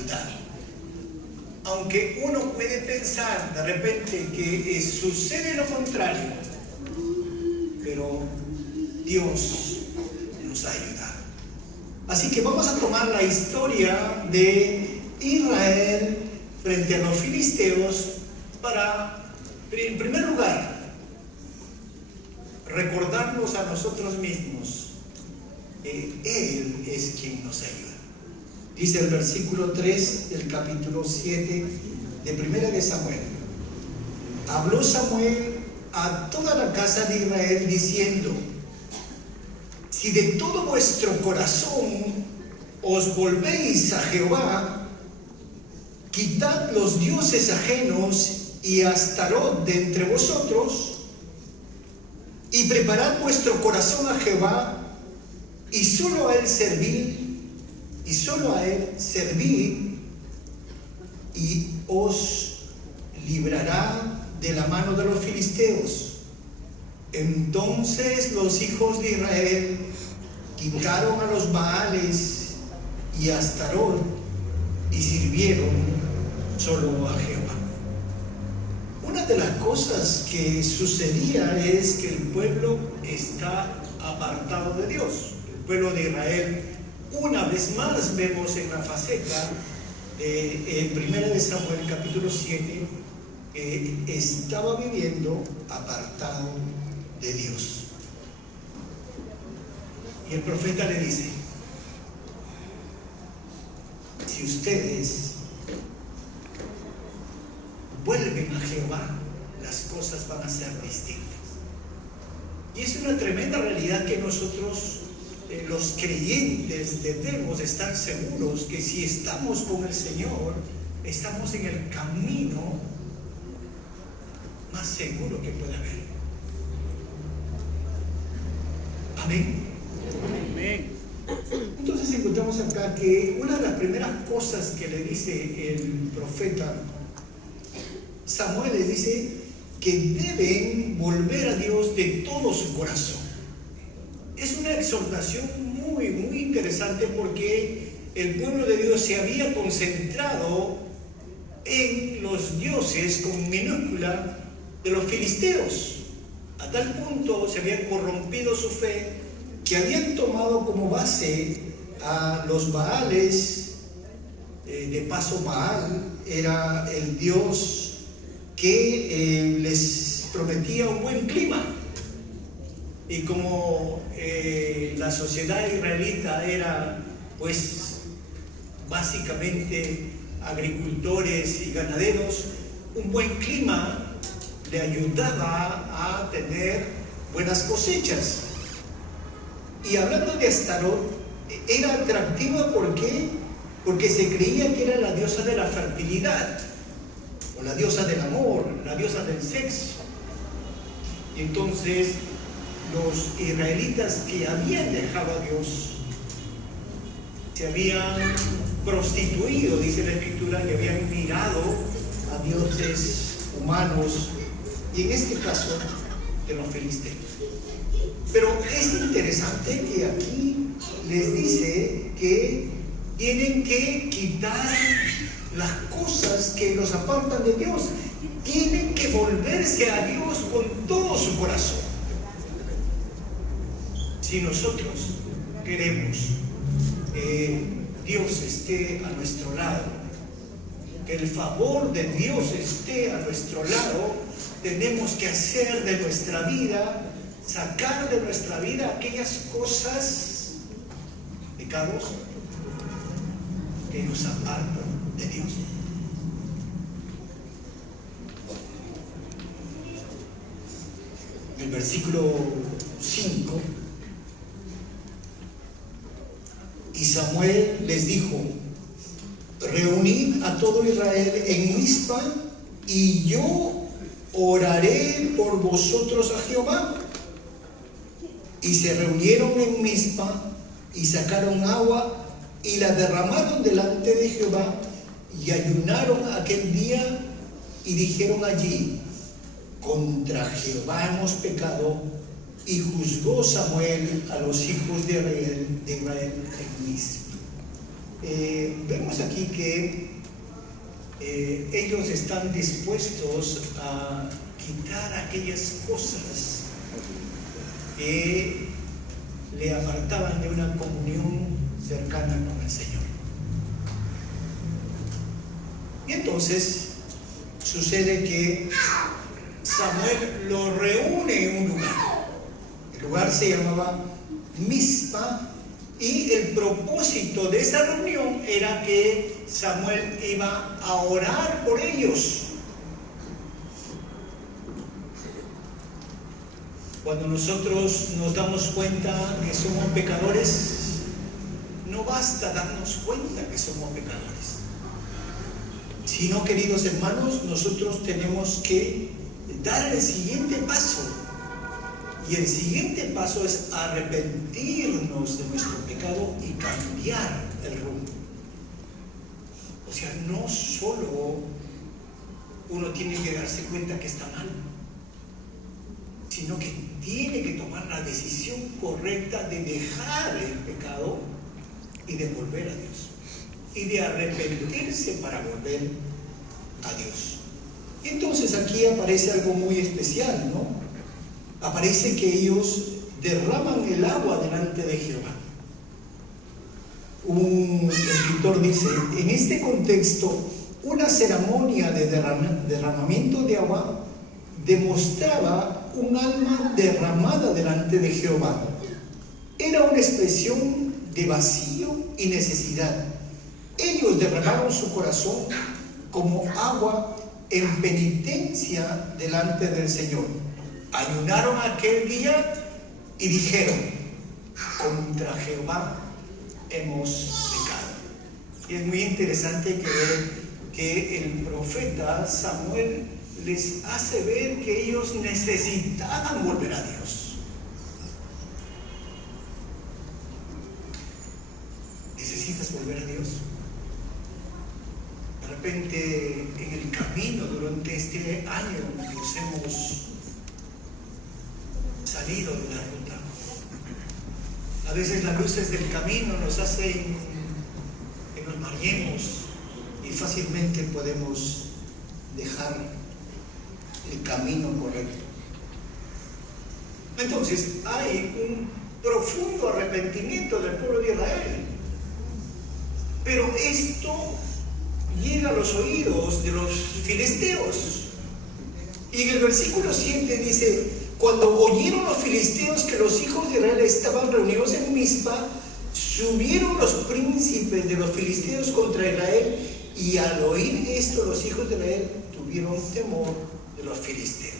ayudar. Aunque uno puede pensar de repente que sucede lo contrario, pero Dios nos ha ayudado. Así que vamos a tomar la historia de Israel frente a los filisteos para, en primer lugar, recordarnos a nosotros mismos que Él es quien nos ayuda. Dice el versículo 3 del capítulo 7 de Primera de Samuel: habló Samuel a toda la casa de Israel diciendo: si de todo vuestro corazón os volvéis a Jehová, quitad los dioses ajenos y Astarot de entre vosotros, y preparad vuestro corazón a Jehová, y solo a él servid, y os librará de la mano de los filisteos. Entonces los hijos de Israel quitaron a los Baales y a Astarot y sirvieron solo a Jehová. Una de las cosas que sucedía es que el pueblo está apartado de Dios. El pueblo de Israel, una vez más vemos en la faceta de Primera de Samuel capítulo 7, estaba viviendo apartado de Dios. Y el profeta le dice: si ustedes vuelven a Jehová, las cosas van a ser distintas. Y es una tremenda realidad que nosotros, los creyentes, debemos estar seguros que si estamos con el Señor, estamos en el camino más seguro que puede haber. Amén. Amén. Entonces encontramos acá que una de las primeras cosas que le dice el profeta Samuel, le dice que deben volver a Dios de todo su corazón. Es una exhortación muy interesante, porque el pueblo de Dios se había concentrado en los dioses con minúscula de los filisteos. A tal punto se había corrompido su fe que habían tomado como base a los Baales. De paso, Baal era el dios que les prometía un buen clima. Y como la sociedad israelita era, pues, básicamente agricultores y ganaderos, un buen clima le ayudaba a tener buenas cosechas. Y hablando de Astarot, era atractiva, ¿por qué? Porque se creía que era la diosa de la fertilidad, o la diosa del amor, la diosa del sexo. Y entonces los israelitas que habían dejado a Dios se habían prostituido, dice la Escritura, que habían mirado a dioses humanos, y en este caso de los filisteos. Pero es interesante que aquí les dice que tienen que quitar las cosas que los apartan de Dios. Tienen que volverse a Dios con todo su corazón. Si nosotros queremos que Dios esté a nuestro lado, que el favor de Dios esté a nuestro lado, tenemos que hacer de nuestra vida, sacar de nuestra vida aquellas cosas, pecados, que nos apartan de Dios. El versículo 5: y Samuel les dijo: reunid a todo Israel en Mizpa, y yo oraré por vosotros a Jehová. Y se reunieron en Mizpa, y sacaron agua, y la derramaron delante de Jehová, y ayunaron aquel día, y dijeron allí: contra Jehová hemos pecado. Y juzgó Samuel a los hijos de Israel en Mizpa. vemos aquí que ellos están dispuestos a quitar aquellas cosas que le apartaban de una comunión cercana con el Señor. Y entonces sucede que Samuel lo reúne en un lugar. El lugar se llamaba Mizpa, y el propósito de esa reunión era que Samuel iba a orar por ellos. Cuando nosotros nos damos cuenta que somos pecadores, no basta darnos cuenta que somos pecadores, sino, queridos hermanos, nosotros tenemos que dar el siguiente paso. Y el siguiente paso es arrepentirnos de nuestro pecado y cambiar el rumbo. O sea, no solo uno tiene que darse cuenta que está mal, sino que tiene que tomar la decisión correcta de dejar el pecado y de volver a Dios. Y de arrepentirse para volver a Dios. Entonces aquí aparece algo muy especial, ¿no? Aparece que ellos derraman el agua delante de Jehová. Un escritor dice, en este contexto, una ceremonia de derramamiento de agua demostraba un alma derramada delante de Jehová. Era una expresión de vacío y necesidad. Ellos derramaron su corazón como agua en penitencia delante del Señor. Ayunaron aquel día y dijeron, contra Jehová hemos pecado. Y es muy interesante que el profeta Samuel les hace ver que ellos necesitaban volver a Dios. ¿Necesitas volver a Dios? De repente en el camino durante este año nos hemos salido de la ruta. A veces las luces del camino nos hacen que nos mareemos y fácilmente podemos dejar el camino correcto. Entonces hay un profundo arrepentimiento del pueblo de Israel, pero esto llega a los oídos de los filisteos, y en el versículo 7 dice, cuando oyeron los filisteos que los hijos de Israel estaban reunidos en Mizpa, subieron los príncipes de los filisteos contra Israel, y al oír esto los hijos de Israel tuvieron temor de los filisteos.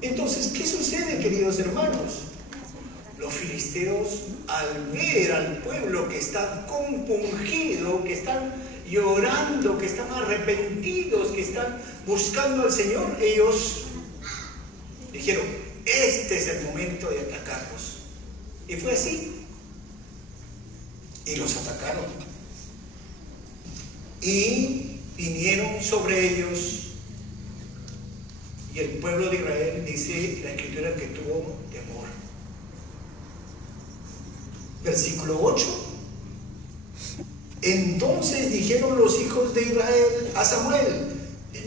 Entonces, ¿qué sucede, queridos hermanos? Los filisteos, al ver al pueblo que está compungido, que están llorando, que están arrepentidos, que están buscando al Señor, ellos dijeron, este es el momento de atacarlos. Y fue así. Y los atacaron. Y vinieron sobre ellos. Y el pueblo de Israel, dice la Escritura, que tuvo temor. Versículo 8. Entonces dijeron los hijos de Israel a Samuel,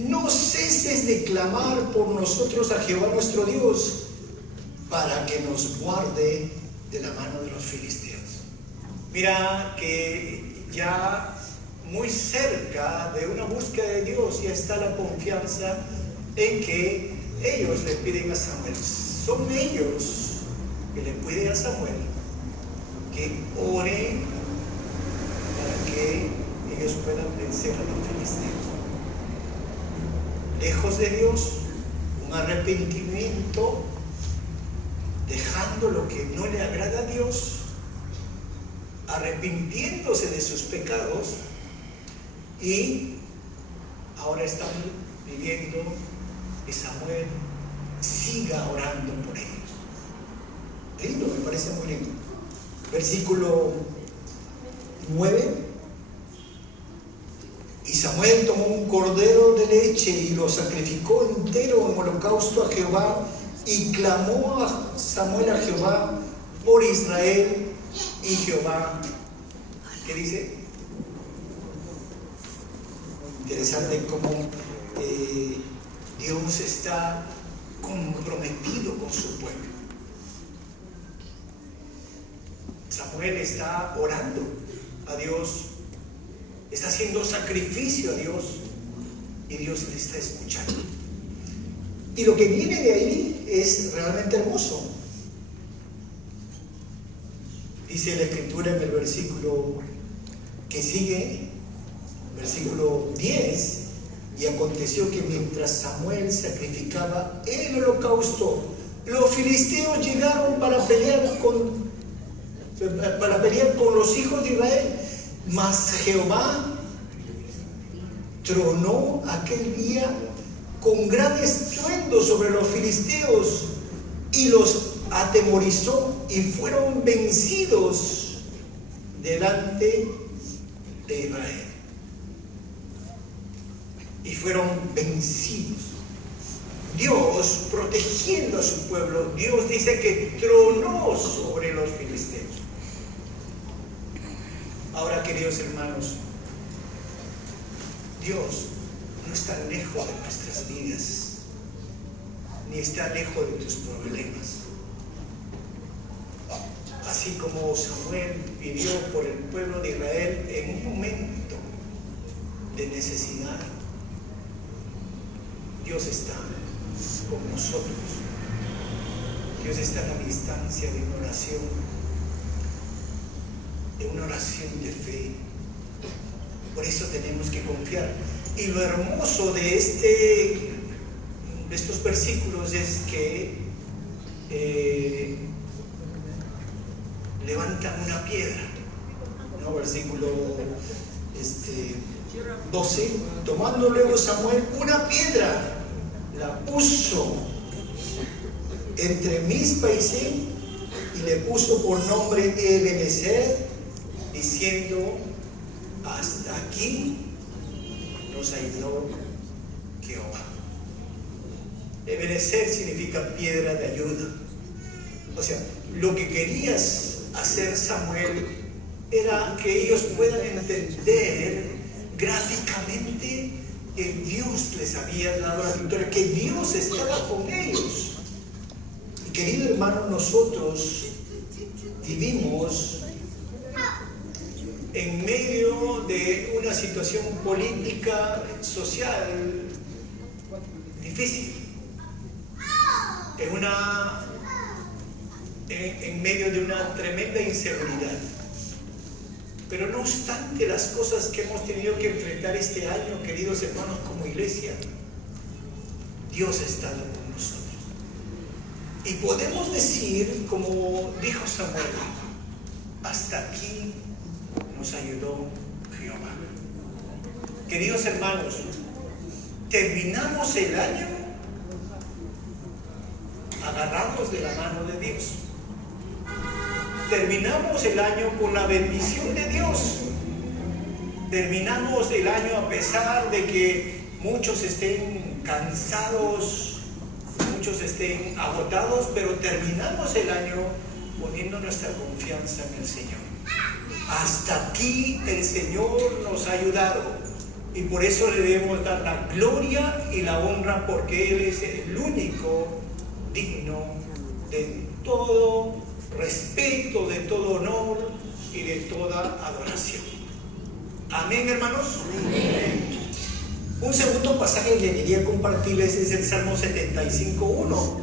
no ceses de clamar por nosotros a Jehová nuestro Dios, para que nos guarde de la mano de los filisteos. Mira que ya muy cerca de una búsqueda de Dios ya está la confianza en que ellos le piden a Samuel. Son ellos que le piden a Samuel que ore para que ellos puedan vencer a los filisteos. Lejos de Dios, un arrepentimiento, dejando lo que no le agrada a Dios, arrepintiéndose de sus pecados, y ahora están pidiendo que Samuel siga orando por ellos. Lindo, me parece muy lindo. Versículo 9. Y Samuel tomó un cordero de leche y lo sacrificó entero en holocausto a Jehová, y clamó a Samuel a Jehová por Israel, y Jehová, ¿qué dice? Interesante cómo Dios está comprometido con su pueblo. Samuel está orando a Dios, está haciendo sacrificio a Dios y Dios le está escuchando. Y lo que viene de ahí es realmente hermoso. Dice la Escritura en el versículo que sigue, versículo 10, y aconteció que mientras Samuel sacrificaba el holocausto, los filisteos llegaron para pelear con los hijos de Israel, mas Jehová tronó aquel día con gran estruendo sobre los filisteos y los atemorizó y fueron vencidos delante de Israel. Y fueron vencidos. Dios protegiendo a su pueblo. Dios dice que tronó sobre los filisteos. Ahora, queridos hermanos, Dios no está lejos de nuestras vidas, ni está lejos de tus problemas. Así como Samuel pidió por el pueblo de Israel en un momento de necesidad, Dios está con nosotros. Dios está a la distancia de una oración de fe. Por eso tenemos que confiar. Y lo hermoso de estos versículos es que levantan una piedra, ¿no? Versículo 12, tomando luego Samuel una piedra, la puso entre Mizpa y Sin, y le puso por nombre Ebenezer, diciendo: hasta aquí nos ayudó Jehová. Ebenezer significa piedra de ayuda. O sea, lo que querías hacer Samuel era que ellos puedan entender gráficamente que Dios les había dado la victoria, que Dios estaba con ellos. Y querido hermano, nosotros vivimos en medio de una situación política, social difícil, en medio de una tremenda inseguridad. Pero no obstante las cosas que hemos tenido que enfrentar este año, queridos hermanos, como iglesia, Dios ha estado con nosotros. Y podemos decir, como dijo Samuel, hasta aquí nos ayudó Jehová. Queridos hermanos, terminamos el año agarrados de la mano de Dios. Terminamos el año con la bendición de Dios. Terminamos el año a pesar de que muchos estén cansados, muchos estén agotados, pero terminamos el año poniendo nuestra confianza en el Señor. Hasta aquí el Señor nos ha ayudado y por eso le debemos dar la gloria y la honra, porque Él es el único digno de todo respeto, de todo honor y de toda adoración. Amén, hermanos. Amén. Un segundo pasaje que quería compartirles es el Salmo 75:1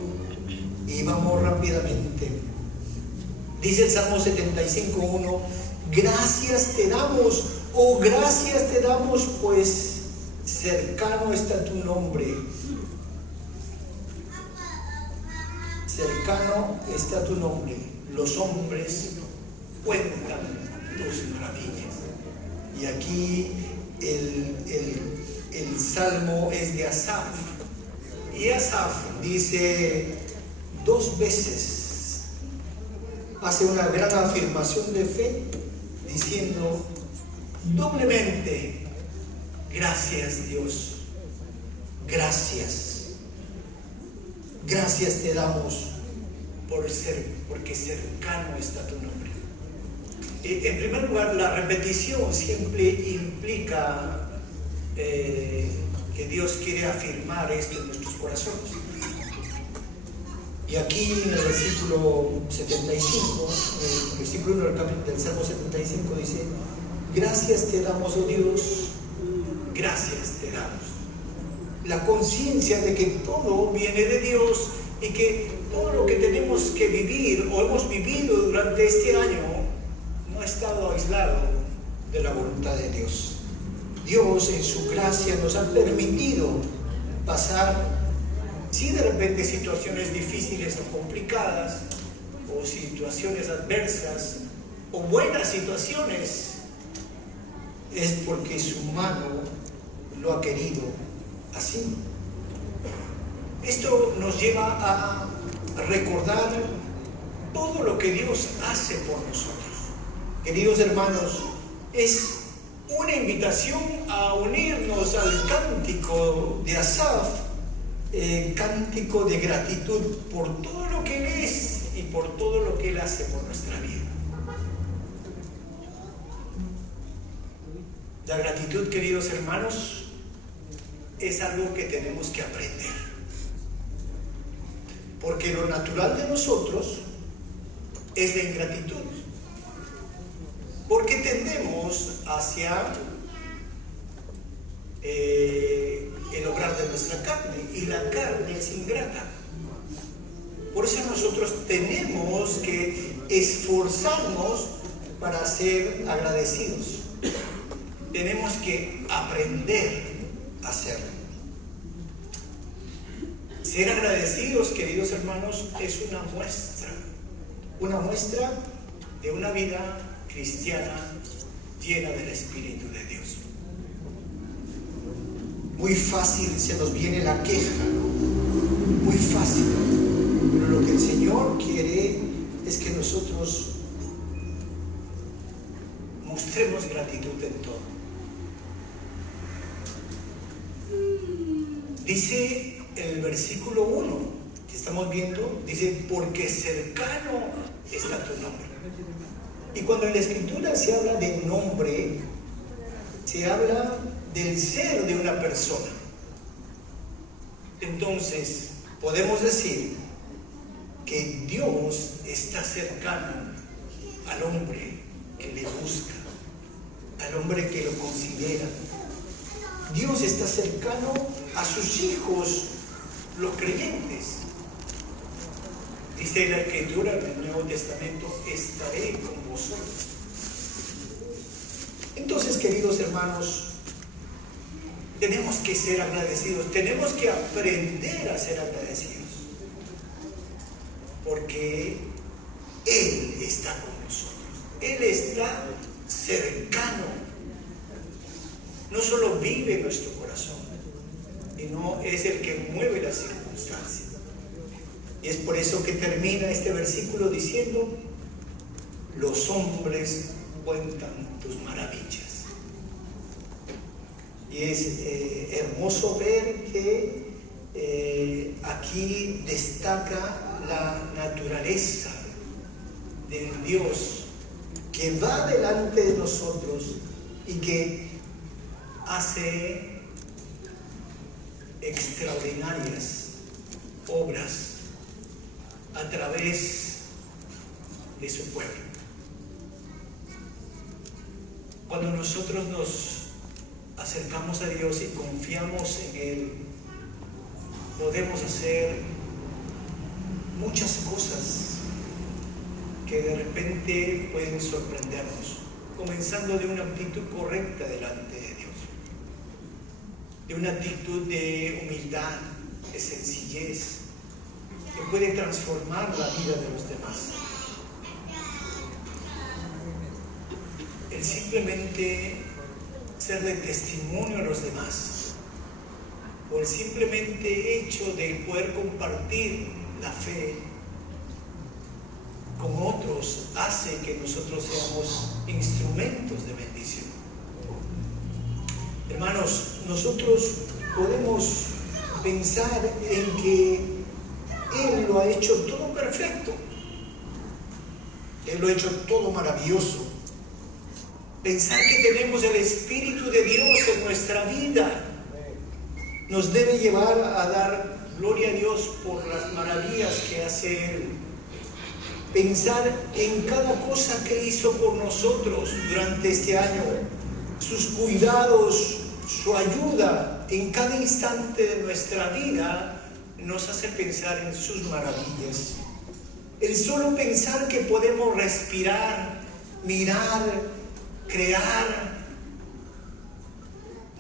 y vamos rápidamente. Dice el Salmo 75:1: gracias te damos, oh gracias te damos, pues cercano está tu nombre. Cercano está tu nombre. Los hombres cuentan tus maravillas. Y aquí el salmo es de Asaf. Y Asaf dice 2 veces, hace una gran afirmación de fe, diciendo doblemente: gracias Dios, gracias. Gracias te damos porque cercano está tu nombre. En primer lugar, la repetición siempre implica que Dios quiere afirmar esto en nuestros corazones. Y aquí en el versículo 75, el versículo 1 del Salmo 75 dice: gracias te damos, oh Dios, gracias te damos. La conciencia de que todo viene de Dios y que todo lo que tenemos que vivir o hemos vivido durante este año no ha estado aislado de la voluntad de Dios. Dios en su gracia nos ha permitido pasar, sí, de repente situaciones difíciles o complicadas, o situaciones adversas, o buenas situaciones, es porque su mano lo ha querido así. Esto nos lleva a recordar todo lo que Dios hace por nosotros. Queridos hermanos, es una invitación a unirnos al cántico de Asaf, cántico de gratitud por todo lo que Él es y por todo lo que Él hace por nuestra vida. La gratitud, queridos hermanos, es algo que tenemos que aprender, porque lo natural de nosotros es la ingratitud, porque tendemos hacia el obrar de nuestra carne, y la carne es ingrata. Por eso nosotros tenemos que esforzarnos para ser agradecidos. Tenemos que aprender a hacerlo. Ser agradecidos, queridos hermanos, es una muestra de una vida cristiana llena del Espíritu de Dios. Muy fácil se nos viene la queja, ¿no? Muy fácil. Pero lo que el Señor quiere es que nosotros mostremos gratitud en todo. Dice el versículo 1 que estamos viendo, dice: porque cercano está tu nombre. Y cuando en la Escritura se habla de nombre, se habla del ser de una persona. Entonces, podemos decir que Dios está cercano al hombre que le busca, al hombre que lo considera. Dios está cercano a sus hijos, los creyentes. Dice la Escritura en el Nuevo Testamento: estaré con vosotros. Entonces, queridos hermanos, tenemos que ser agradecidos, tenemos que aprender a ser agradecidos, porque Él está con nosotros, Él está cercano. No solo vive en nuestro corazón, sino es el que mueve las circunstancias. Y es por eso que termina este versículo diciendo: los hombres cuentan tus maravillas. Y es hermoso ver que aquí destaca la naturaleza del Dios que va delante de nosotros y que hace extraordinarias obras a través de su pueblo. Cuando nosotros nos acercamos a Dios y confiamos en Él, podemos hacer muchas cosas que de repente pueden sorprendernos, comenzando de una actitud correcta delante de Dios, de una actitud de humildad, de sencillez, que puede transformar la vida de los demás. El simplemente ser de testimonio a los demás, o el simplemente hecho de poder compartir la fe con otros, hace que nosotros seamos instrumentos de bendición. Hermanos, nosotros podemos pensar en que Él lo ha hecho todo perfecto, Él lo ha hecho todo maravilloso. Pensar que tenemos el Espíritu de Dios en nuestra vida nos debe llevar a dar gloria a Dios por las maravillas que hace Él. Pensar en cada cosa que hizo por nosotros durante este año, sus cuidados, su ayuda en cada instante de nuestra vida nos hace pensar en sus maravillas. El solo pensar que podemos respirar, mirar, crear,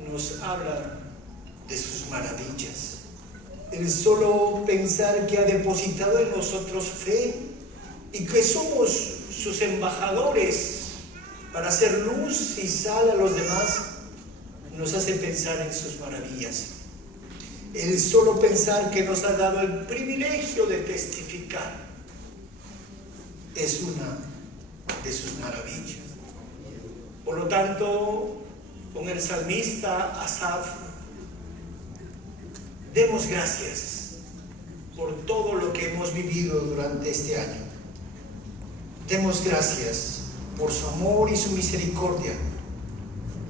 nos habla de sus maravillas. El solo pensar que ha depositado en nosotros fe y que somos sus embajadores para hacer luz y sal a los demás, nos hace pensar en sus maravillas. El solo pensar que nos ha dado el privilegio de testificar es una de sus maravillas. Por lo tanto, con el salmista Asaf, demos gracias por todo lo que hemos vivido durante este año. Demos gracias por su amor y su misericordia.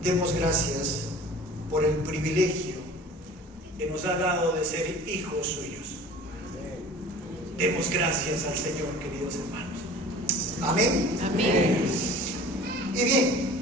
Demos gracias por el privilegio que nos ha dado de ser hijos suyos. Demos gracias al Señor, queridos hermanos. Amén. Amén. Y bien,